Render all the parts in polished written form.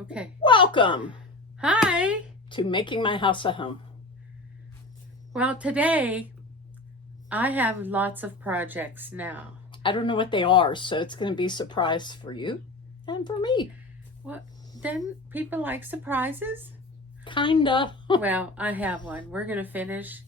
Okay. Welcome Hi. to Making My House a Home. Well, today I have lots of projects now. I don't know what they are, so it's going to be a surprise for you and for me. What? Then people like surprises? Kinda. Well, I have one. We're going to finish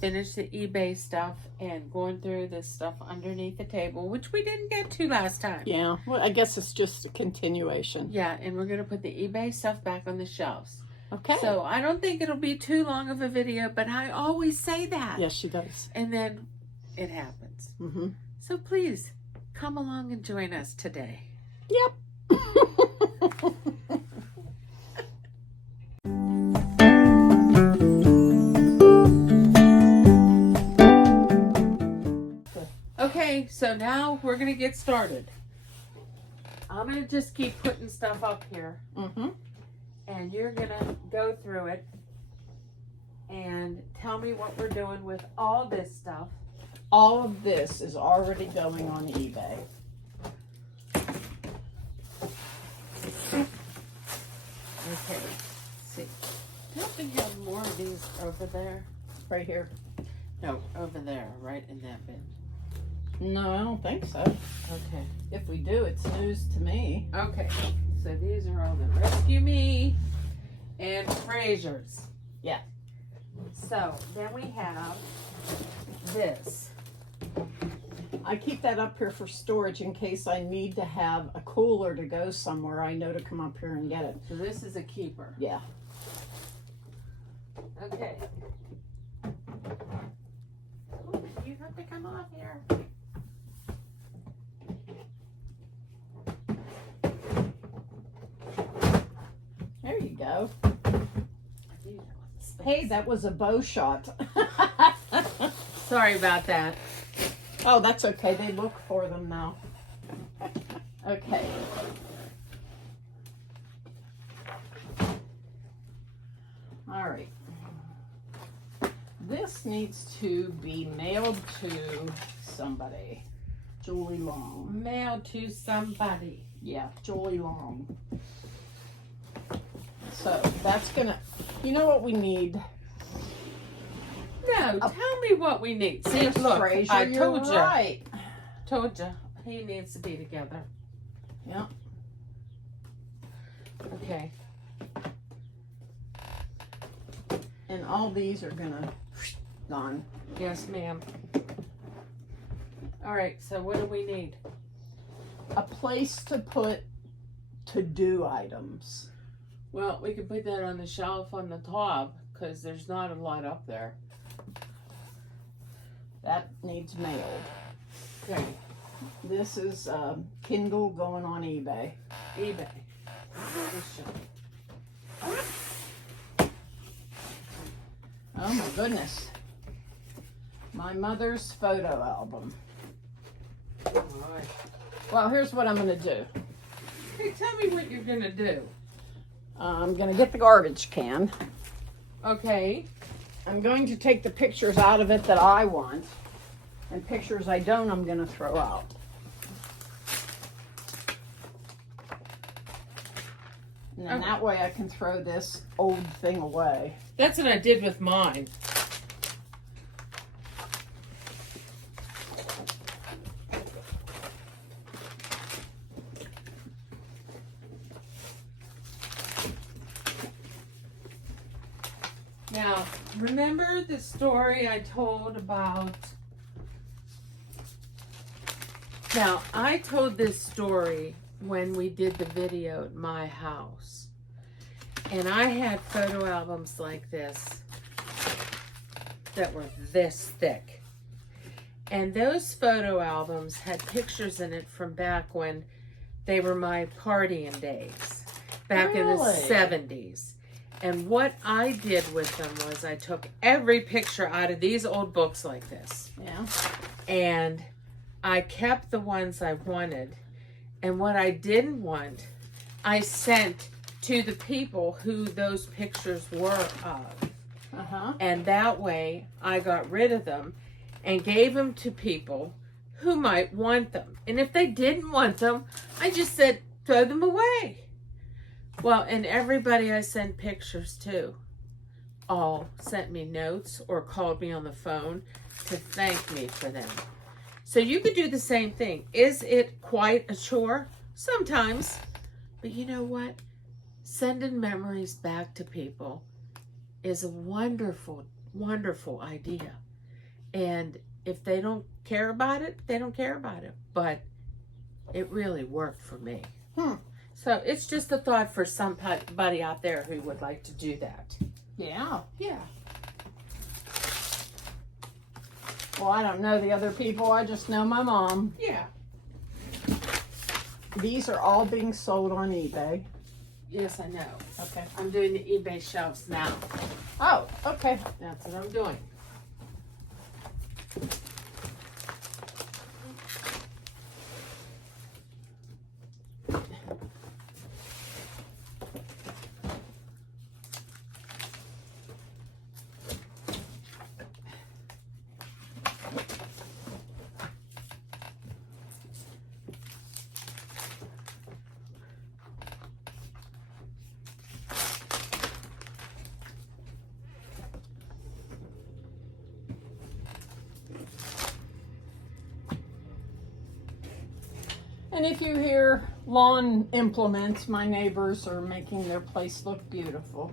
the eBay stuff and going through this stuff underneath the table, which we didn't get to last time. Yeah, well, I guess it's just a continuation. Yeah, and we're going to put the eBay stuff back on the shelves. Okay. So I don't think it'll be too long of a video, but I always say that. Yes, she does. And then it happens. Mm-hmm. So please come along and join us today. Yep. Okay, so now we're going to get started. I'm going to just keep putting stuff up here. Mm-hmm. And you're going to go through it and tell me what we're doing with all this stuff. All of this is already going on eBay. Okay, let's see. Don't we have more of these over there? Right here. No, over there, right in that bin. No, I don't think so. Okay. If we do, it's news to me. Okay, so these are all the Rescue Me and Fraser's. Yeah. So then we have this. I keep that up here for storage in case I need to have a cooler to go somewhere. I know to come up here and get it. So this is a keeper. Yeah. Okay. Oh, you have to come off here. There you go. Hey, that was a bow shot. Sorry about that. Oh, that's okay. They look for them now. Okay. All right. This needs to be mailed to somebody. Julie Long. Mail to somebody. Yeah, Julie Long. So that's gonna, you know what we need? No, tell me what we need. See, Yes, look, Fraser, I you're told you. right. Told you. He needs to be together. Yeah. Okay. And all these are gonna gone. Yes, ma'am. All right, so what do we need? A place to put to-do items. Well, we can put that on the shelf on the top because there's not a lot up there. That needs mailed. Okay. This is Kindle going on eBay. eBay. This shelf. Oh my goodness. My mother's photo album. All right. Well, here's what I'm gonna do. Hey, tell me what you're gonna do. I'm gonna get the garbage can. Okay. I'm going to take the pictures out of it that I want, and pictures I don't, I'm gonna throw out. And then that way I can throw this old thing away. That's what I did with mine. Now, remember the story I told about... Now, I told this story when we did the video at my house. And I had photo albums like this that were this thick. And those photo albums had pictures in it from back when they were my partying days. Back in the 70s. And what I did with them was I took every picture out of these old books like this. Yeah. And I kept the ones I wanted. And what I didn't want, I sent to the people who those pictures were of. Uh-huh. And that way I got rid of them and gave them to people who might want them. And if they didn't want them, I just said, throw them away. Well, and everybody I send pictures to all sent me notes or called me on the phone to thank me for them. So you could do the same thing. Is it quite a chore? Sometimes. But you know what? Sending memories back to people is a wonderful, wonderful idea. And if they don't care about it, they don't care about it. But it really worked for me. So it's just a thought for somebody out there who would like to do that. Yeah. Yeah. Well, I don't know the other people. I just know my mom. Yeah. These are all being sold on eBay. Yes, I know. Okay. I'm doing the eBay shelves now. Oh, okay. That's what I'm doing. And if you hear lawn implements, my neighbors are making their place look beautiful,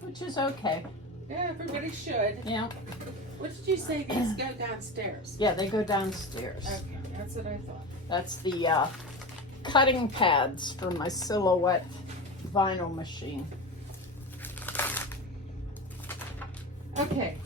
which is okay. Yeah, everybody should. Yeah. What did you say? These go downstairs? Yeah, they go downstairs. Okay, that's what I thought. That's the cutting pads for my Silhouette vinyl machine. Okay.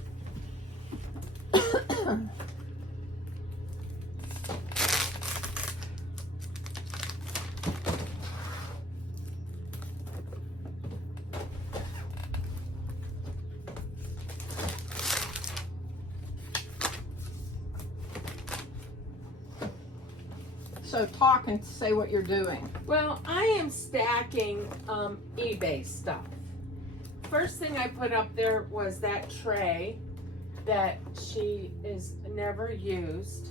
So talk and say what you're doing. Well, I am stacking eBay stuff. First thing I put up there was that tray that she is never used.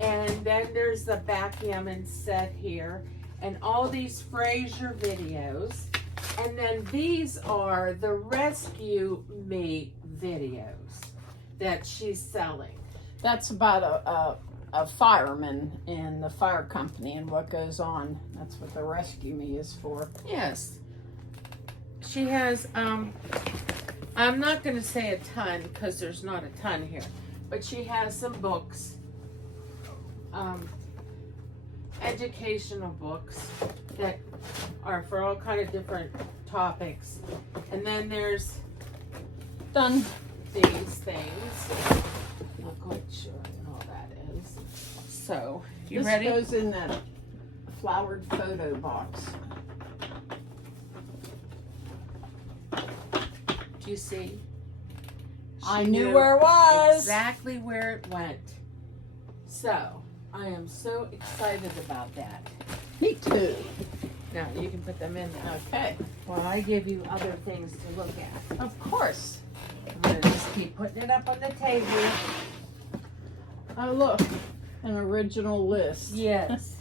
And then there's the backgammon set here and all these Fraser videos. And then these are the Rescue Me videos that she's selling. That's about a fireman in the fire company and what goes on. That's what the Rescue Me is for. Yes. She has, I'm not going to say a ton because there's not a ton here, but she has some books, educational books that are for all kind of different topics. And then there's Done. these things. Not quite sure what all that is. So, you This ready? goes in that flowered photo box. Do you see? I She knew where it was. Exactly where it went. So, I am so excited about that. Me too. Now, you can put them in there. Okay. While I give you other things to look at. Of course. I'm going to just keep putting it up on the table. Oh, look. An original list. Yes.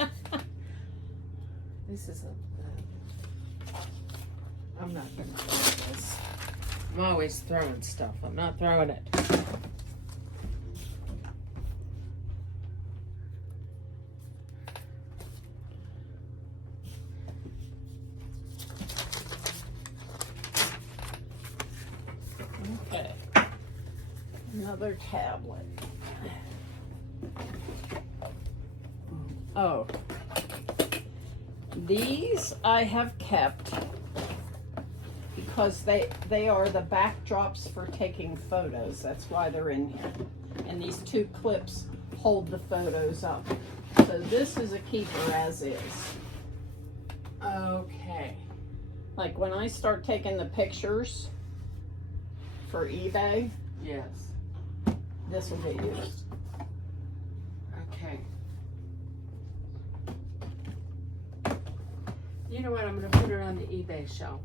This is a... I'm not going to throw this. I'm always throwing stuff. I'm not throwing it. Okay. Another tablet. Oh. These I have kept because they are the backdrops for taking photos. That's why they're in here. And these two clips hold the photos up. So this is a keeper as is. Okay. Like when I start taking the pictures for eBay, Yes. this will get used. Okay. You know what? I'm going to put it on the eBay shelf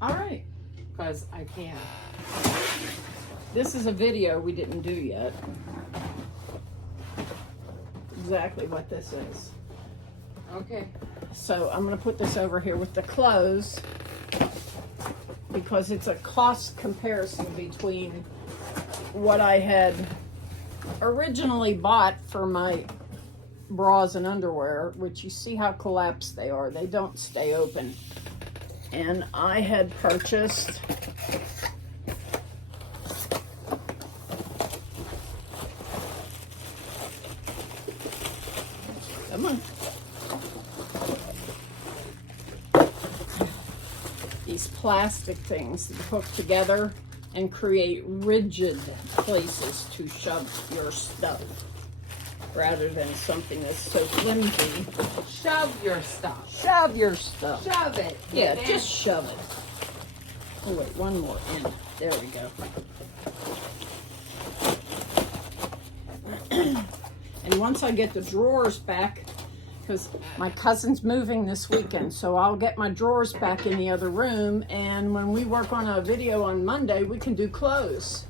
All right. because I can. This is a video we didn't do yet. Exactly what this is. Okay. So I'm going to put this over here with the clothes because it's a cost comparison between what I had originally bought for my bras and underwear, which you see how collapsed they are. They don't stay open. And I had purchased come on. These plastic things that you hook together and create rigid places to shove your stuff rather than something that's so flimsy. Shove your stuff. Shove your stuff. Shove it. Yeah, just shove it. Oh wait, one more in. There we go. And once I get the drawers back, because my cousin's moving this weekend, so I'll get my drawers back in the other room, and when we work on a video on Monday, we can do clothes.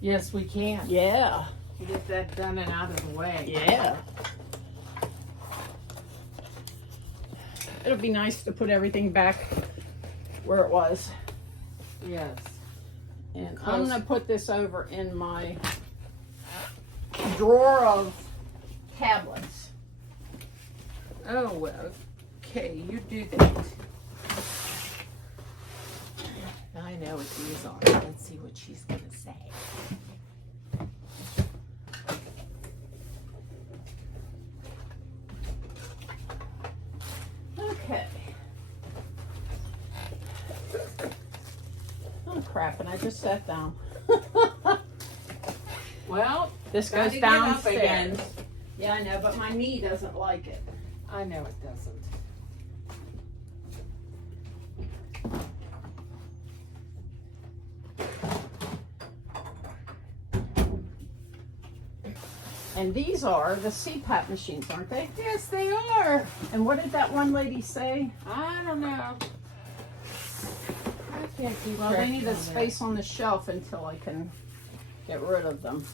Yes, we can. Yeah. Get that done and out of the way. Yeah. It'll be nice to put everything back where it was. Yes. And I'm going to put this over in my drawer of tablets. Oh, well, okay, you do that. I know what these are. Let's see what she's going to say. Okay. Oh crap, and I just sat down. Well, This gotta goes get up downstairs. again. Yeah, I know, but my knee doesn't like it. I know it doesn't. And these are the CPAP machines, aren't they? Yes, they are. And what did that one lady say? I don't know. I can't keep Well, track they need a of space on the shelf until I can get rid of them.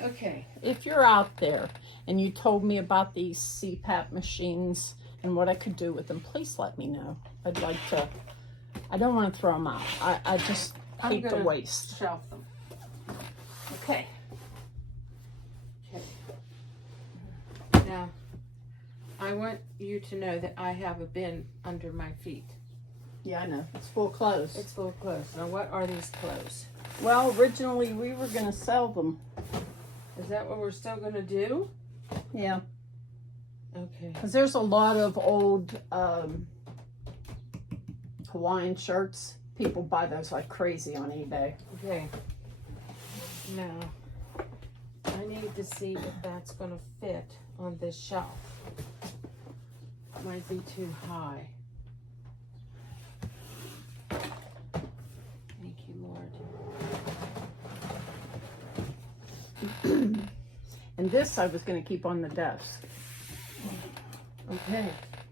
Okay. If you're out there and you told me about these CPAP machines and what I could do with them, please let me know. I'd like to, I don't want to throw them out. I just hate the waste. Shelf them. Okay. Okay. Now, I want you to know that I have a bin under my feet. Yeah, I know. It's full of clothes. It's full of clothes. Now, what are these clothes? Well, originally we were going to sell them. Is that what we're still going to do? Yeah. Okay. Because there's a lot of old Hawaiian shirts. People buy those like crazy on eBay. Okay. Now, I need to see if that's going to fit on this shelf. It might be too high. Thank you, Lord. And this I was going to keep on the desk. Okay.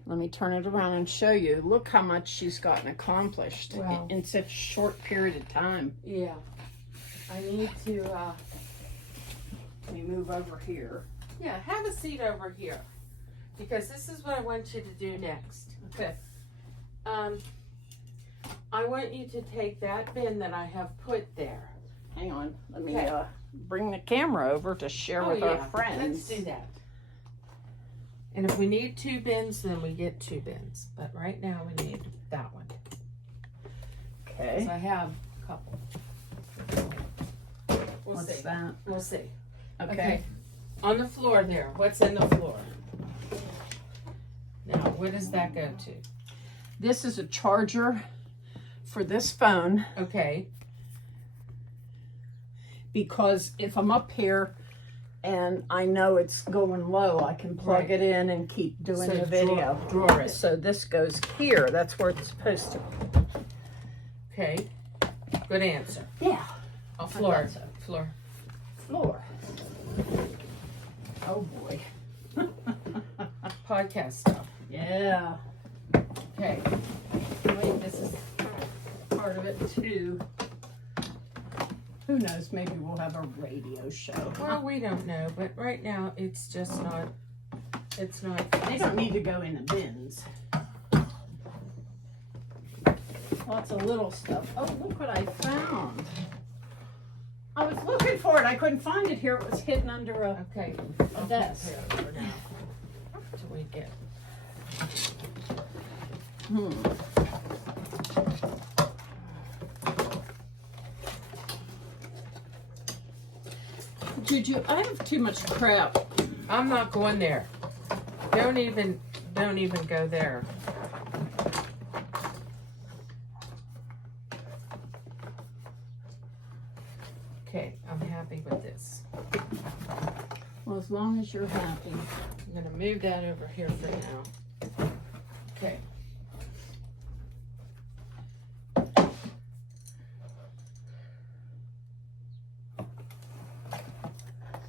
Let me turn it around and show you. Look how much she's gotten accomplished Wow. in such a short period of time. Yeah. I need to, Let me move over here. yeah, have a seat over here. Because this is what I want you to do next. Okay. I want you to take that bin that I have put there. Hang on. Let me Okay. bring the camera over to share with our friends. Let's do that. And if we need 2 bins, then we get 2 bins. But right now we need that one. Okay. So I have a couple. We'll What's see. that? We'll see. Okay. On the floor there. What's in the floor? Now, where does that go to? This is a charger for this phone Okay. because if I'm up here and I know it's going low, I can plug Right. it in and keep doing So the video. drawer it. So this goes here. That's where it's supposed to. Okay. Good answer. Yeah. Oh, floor. thought so. Floor. Floor. Oh boy. Podcast stuff. Yeah. Okay. Wait, this is part of it too. Who knows? Maybe we'll have a radio show. Well, we don't know, but right now it's just not. It's not. They don't need to go in the bins. Lots of little stuff. Oh, look what I found. I was looking for it. I couldn't find it here. It was hidden under a Okay. desk. For now. Till we get. Juju, I have too much crap. I'm not going there. Don't even go there. Okay, I'm happy with this. Well, as long as you're happy. I'm gonna move that over here for now. Okay.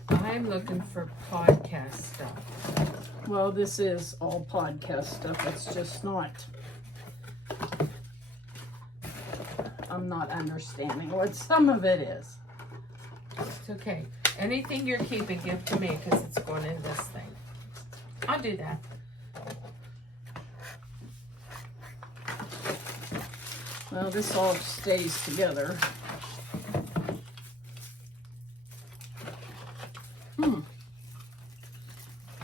I'm looking for podcast stuff. Well, this is all podcast stuff. It's just not. I'm not understanding what some of it is. It's okay. Anything you're keeping, give to me because it's going in this thing. I'll do that. Well, this all stays together.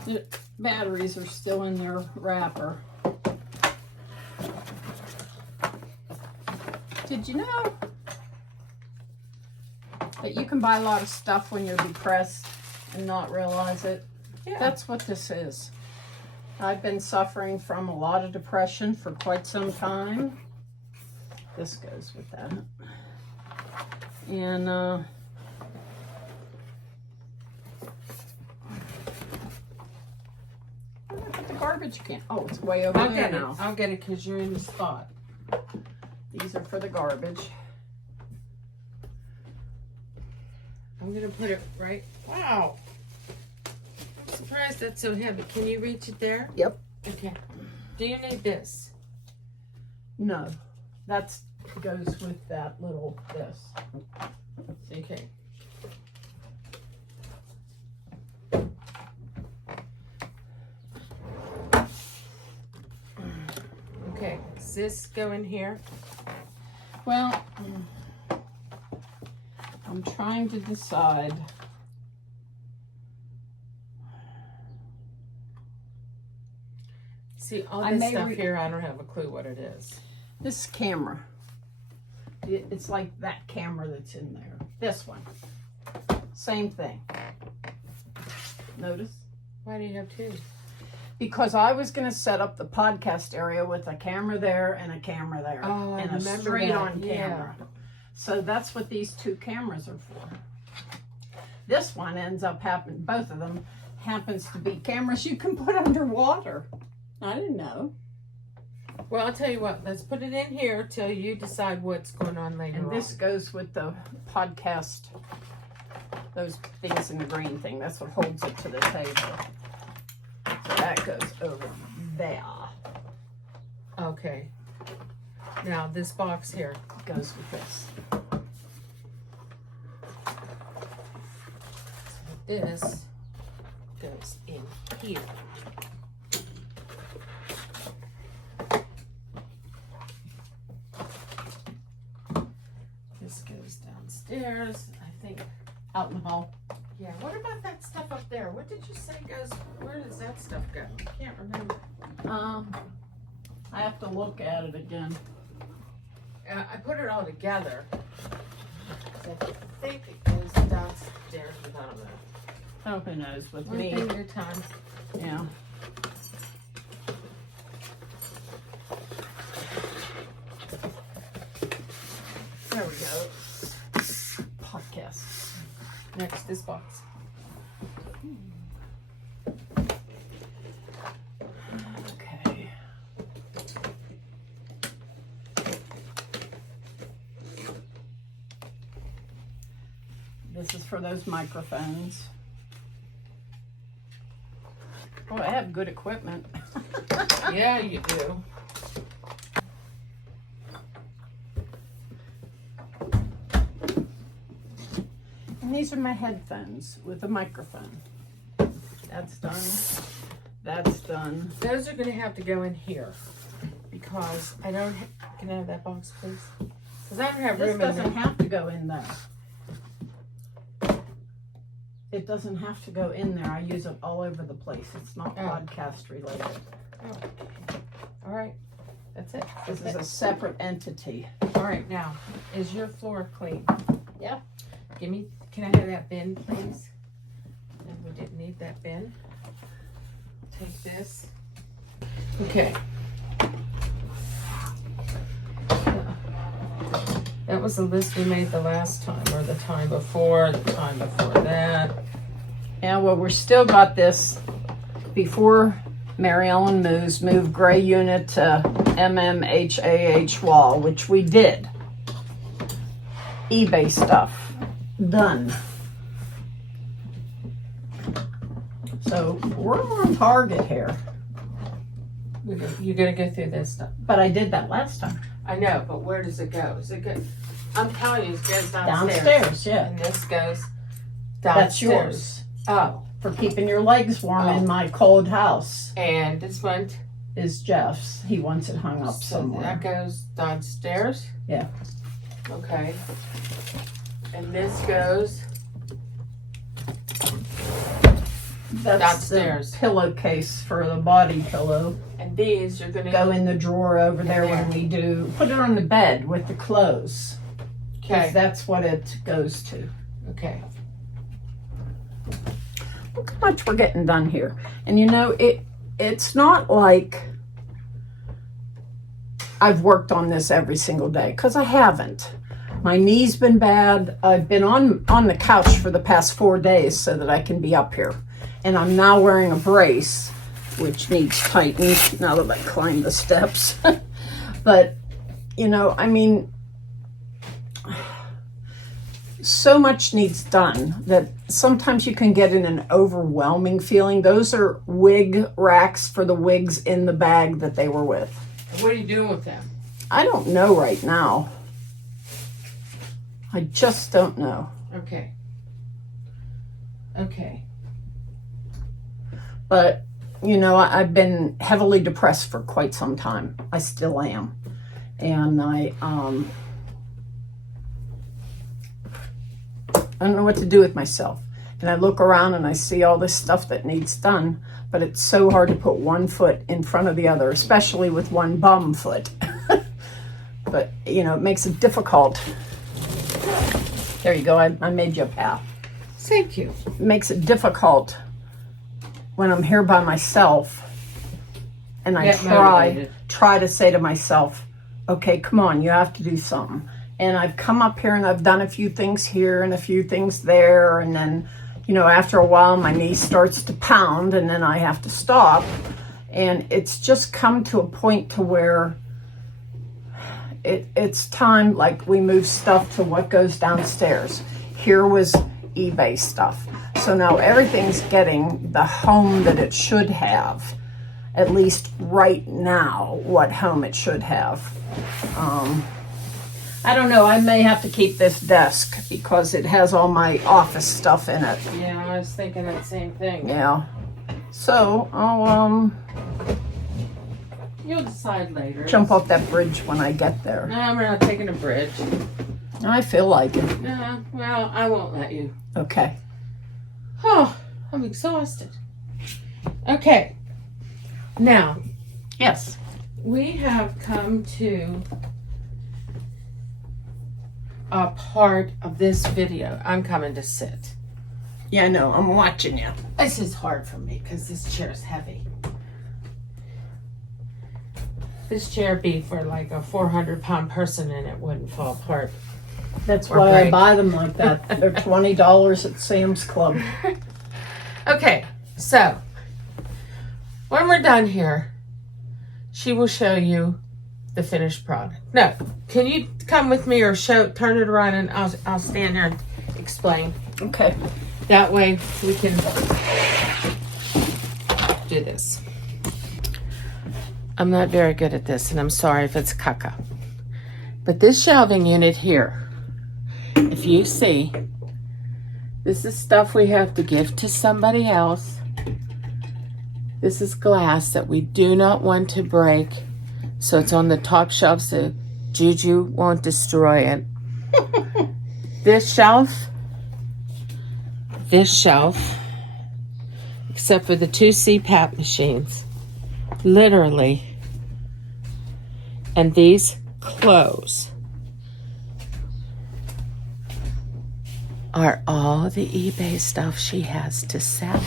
The batteries are still in their wrapper. Did you know that you can buy a lot of stuff when you're depressed and not realize it? Yeah. That's what this is. I've been suffering from a lot of depression for quite some time. This goes with that. And put the garbage can. Oh, it's way over there now. I'll get it because you're in the spot. These are for the garbage. I'm gonna put it right. Wow. I'm surprised that's so heavy. Can you reach it there? Yep. Okay. Do you need this? No, that's goes with that little this. Okay. Okay. Does this go in here? Well, I'm trying to decide. See, all I this may stuff here, I don't have a clue what it is. This camera. It's like that camera that's in there. This one. Same thing. Notice? Why do you have two? Because I was going to set up the podcast area with a camera there and a camera there. Oh, I and a remember straight that. on Yeah. camera. So that's what these two cameras are for. This one ends up happening, both of them happens to be cameras you can put underwater. I didn't know. Well, I'll tell you what. Let's put it in here till you decide what's going on later And this on. goes with the podcast, those things in the green thing. That's what holds it to the table. So that goes over there. Okay. Now, this box here. Goes with this. This goes in here. This goes downstairs. I think. Out in the hall. Yeah. What about that stuff up there? What did you say goes? Where does that stuff go? I can't remember. I have to look at it again. I put it all together. I think it goes downstairs, but I don't know. Oh, who knows with One me. thing at a time. Yeah. There we go. Podcast. Next, this box. Okay. This is for those microphones. Oh, I have good equipment. Yeah, you do. these are my headphones with a microphone. That's done. That's done. Those are going to have to go in here because I don't. Can I have that box, please? Because I don't have This room in there. doesn't have to go in there. It doesn't have to go in there. I use it all over the place. It's not podcast related. Oh. All right. That's it. This is a separate entity. All right. Now, is your floor clean? Yeah. Give me. Can I have that bin, please? No, we didn't need that bin. Take this. Okay. That was the list we made the last time, or the time before that. Yeah, well, we're still got this before Mary Ellen moved gray unit to MMHAH wall, which we did. eBay stuff. Done. So we're on target here. You're gonna go through this stuff. But I did that last time. I know, but where does it go? Is it go? I'm telling you, it goes downstairs. Downstairs, yeah. And this goes downstairs. That's yours. Oh. For keeping your legs warm in my cold house. And this one is Jeff's. He wants it hung up so somewhere. that goes downstairs? Yeah. Okay. And this goes That's downstairs. The pillowcase for the body pillow. And these you're gonna go in the drawer over there when we do. Put it on the bed with the clothes. Okay. That's what it goes to. Okay. Look how much we're getting done here. And you know, it's not like I've worked on this every single day, because I haven't. My knee's been bad. I've been on the couch for the past 4 days so that I can be up here. And I'm now wearing a brace, which needs tightening now that I climbed the steps. But, you know, I mean, so much needs done that sometimes you can get in an overwhelming feeling. Those are wig racks for the wigs in the bag that they were with. What are you doing with them? I don't know right now. I just don't know. Okay. Okay. But, you know, I've been heavily depressed for quite some time. I still am. And I don't know what to do with myself. And I look around and I see all this stuff that needs done, but it's so hard to put one foot in front of the other, especially with one bum foot. But, you know, it makes it difficult. There you go. I made you a path. Thank you. It makes it difficult when I'm here by myself and I try to say to myself, okay, come on, you have to do something. And I've come up here and I've done a few things here and a few things there. And then, you know, after a while, my knee starts to pound and then I have to stop. And it's just come to a point to where it's time, like we move stuff to what goes downstairs. Here was eBay stuff. So now everything's getting the home that it should have, at least right now, what home it should have. I don't know, I may have to keep this desk because it has all my office stuff in it. Yeah, I was thinking that same thing. Yeah. So, I'll, you'll decide later. jump off that bridge when I get there. No, we're not taking a bridge. I feel like it. No, well, I won't let you. Okay. Oh, I'm exhausted. Okay. Now, Yes. we have come to a part of this video. I'm coming to sit. Yeah, I know. I'm watching you. This is hard for me because this chair is heavy. This chair be for like a 400-pound person and it wouldn't fall apart. That's Or why I break. buy them like that. They're $20 at Sam's Club. Okay, so when we're done here, she will show you the finished product. No, can you come with me or turn it around and I'll stand there and explain. Okay. That way we can do this. I'm not very good at this and I'm sorry if it's caca. But this shelving unit here, if you see, This is stuff we have to give to somebody else. This is glass that we do not want to break. So it's on the top shelf so Juju won't destroy it. This shelf, except for the 2 CPAP machines, literally, and these clothes are all the eBay stuff she has to sell.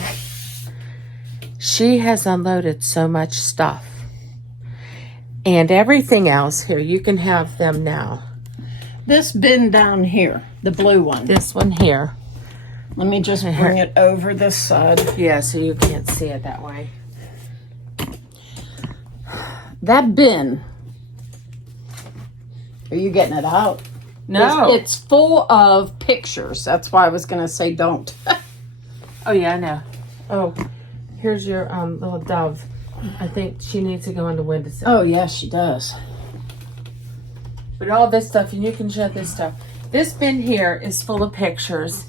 She has unloaded so much stuff. And everything else here, you can have them now. This bin down here, the blue one. This one here. Let me just bring it over this side. Yeah, so you can't see it that way. That bin, are you getting it out? No. It's full of pictures. That's why I was going to say don't. Oh, yeah, I know. Oh, here's your little dove. I think she needs to go on the windowsill. Oh, yes, she does. But all this stuff, and you can show this stuff. This bin here is full of pictures.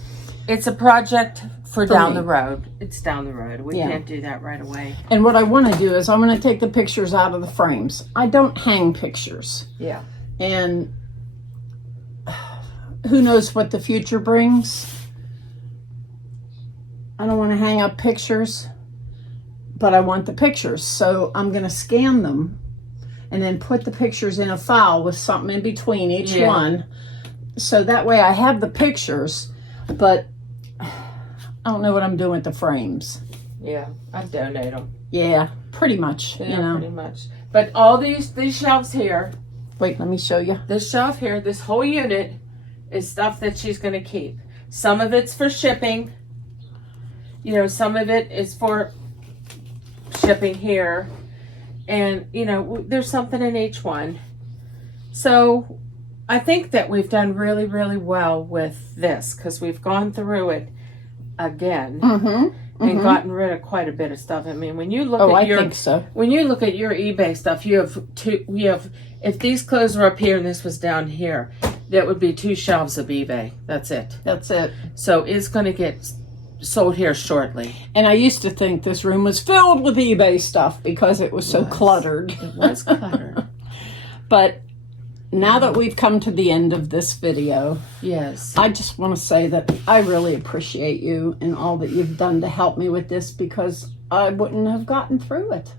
It's a project for down the road. It's down the road. We can't do that right away. And what I want to do is I'm going to take the pictures out of the frames. I don't hang pictures. Yeah. And who knows what the future brings. I don't want to hang up pictures, but I want the pictures. So I'm going to scan them and then put the pictures in a file with something in between each one. So that way I have the pictures, but I don't know what I'm doing with the frames. Yeah, I donate them. Yeah, pretty much, Yeah, you know. pretty much. But all these shelves here, Wait, let me show you. this shelf here, this whole unit is stuff that she's going to keep. Some of it's for shipping. You know, some of it is for shipping here. And, you know, there's something in each one. So I think that we've done really, really well with this because we've gone through it again and gotten rid of quite a bit of stuff. I mean, when you look at your, think so. when you look at your eBay stuff, you have if these clothes were up here and this was down here, that would be 2 shelves of eBay. That's it. That's it. So it's going to get sold here shortly. And I used to think this room was filled with eBay stuff because it was so cluttered. It was cluttered. But now that we've come to the end of this video, Yes. I just want to say that I really appreciate you and all that you've done to help me with this because I wouldn't have gotten through it.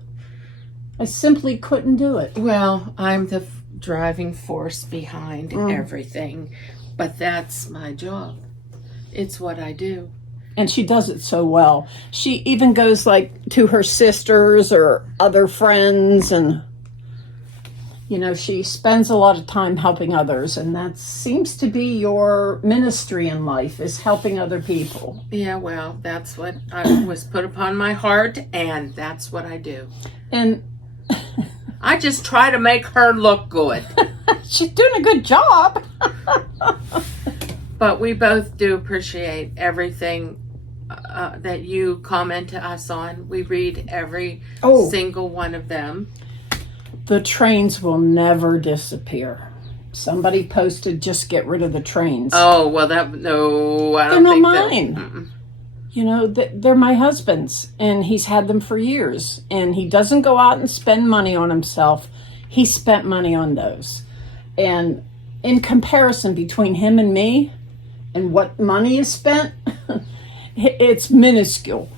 I simply couldn't do it. Well, I'm the driving force behind everything, but that's my job. It's what I do. And she does it so well. She even goes like to her sisters or other friends, and you know, she spends a lot of time helping others, and that seems to be your ministry in life, is helping other people. Yeah, well, that's what I was put upon my heart, and that's what I do. And I just try to make her look good. she's doing a good job. But we both do appreciate everything that you comment to us on. We read every single one of them. The trains will never disappear. Somebody posted, just get rid of the trains. Oh, well, no, I They're don't not think mine. You know, they're my husband's, and he's had them for years. And he doesn't go out and spend money on himself. He spent money on those. And in comparison between him and me and what money is spent, it's minuscule.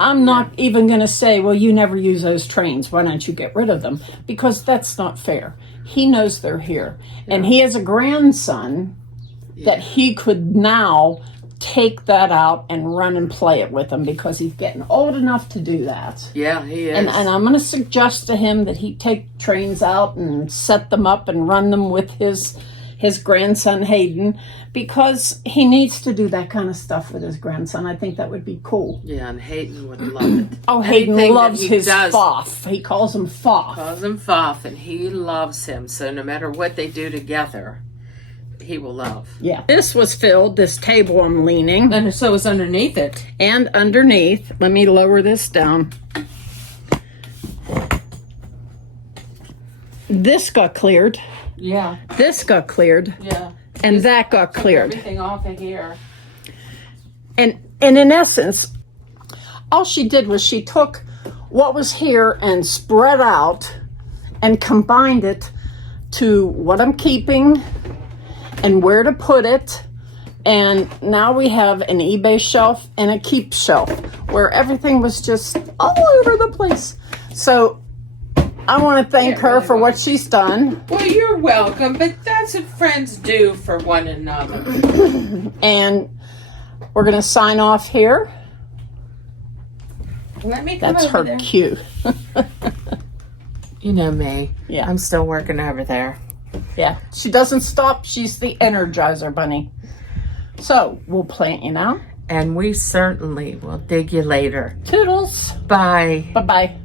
I'm not even going to say, well, you never use those trains. Why don't you get rid of them? Because that's not fair. He knows they're here. Yeah. And he has a grandson that he could now take that out and run and play it with him because he's getting old enough to do that. Yeah, he is. And I'm going to suggest to him that he take trains out and set them up and run them with his grandson Hayden, because he needs to do that kind of stuff with his grandson. I think that would be cool. Yeah, and Hayden would love it. Oh, Hayden loves his Foff. He calls him Foff. Calls him Foff, and he loves him. So no matter what they do together, he will love. Yeah. This was filled, this table I'm leaning. And so is underneath it. And underneath, let me lower this down. This got cleared. Yeah. This got cleared. Yeah. And that got cleared. Everything off of here. And in essence, all she did was she took what was here and spread out and combined it to what I'm keeping and where to put it. And now we have an eBay shelf and a keep shelf where everything was just all over the place. So I want to thank her for what she's done. Well, you're welcome, but that's what friends do for one another. And we're going to sign off here. Let me come That's over her there. cue. You know me. Yeah. I'm still working over there. Yeah. She doesn't stop. She's the Energizer Bunny. So we'll plant you now. And we certainly will dig you later. Toodles. Bye. Bye-bye.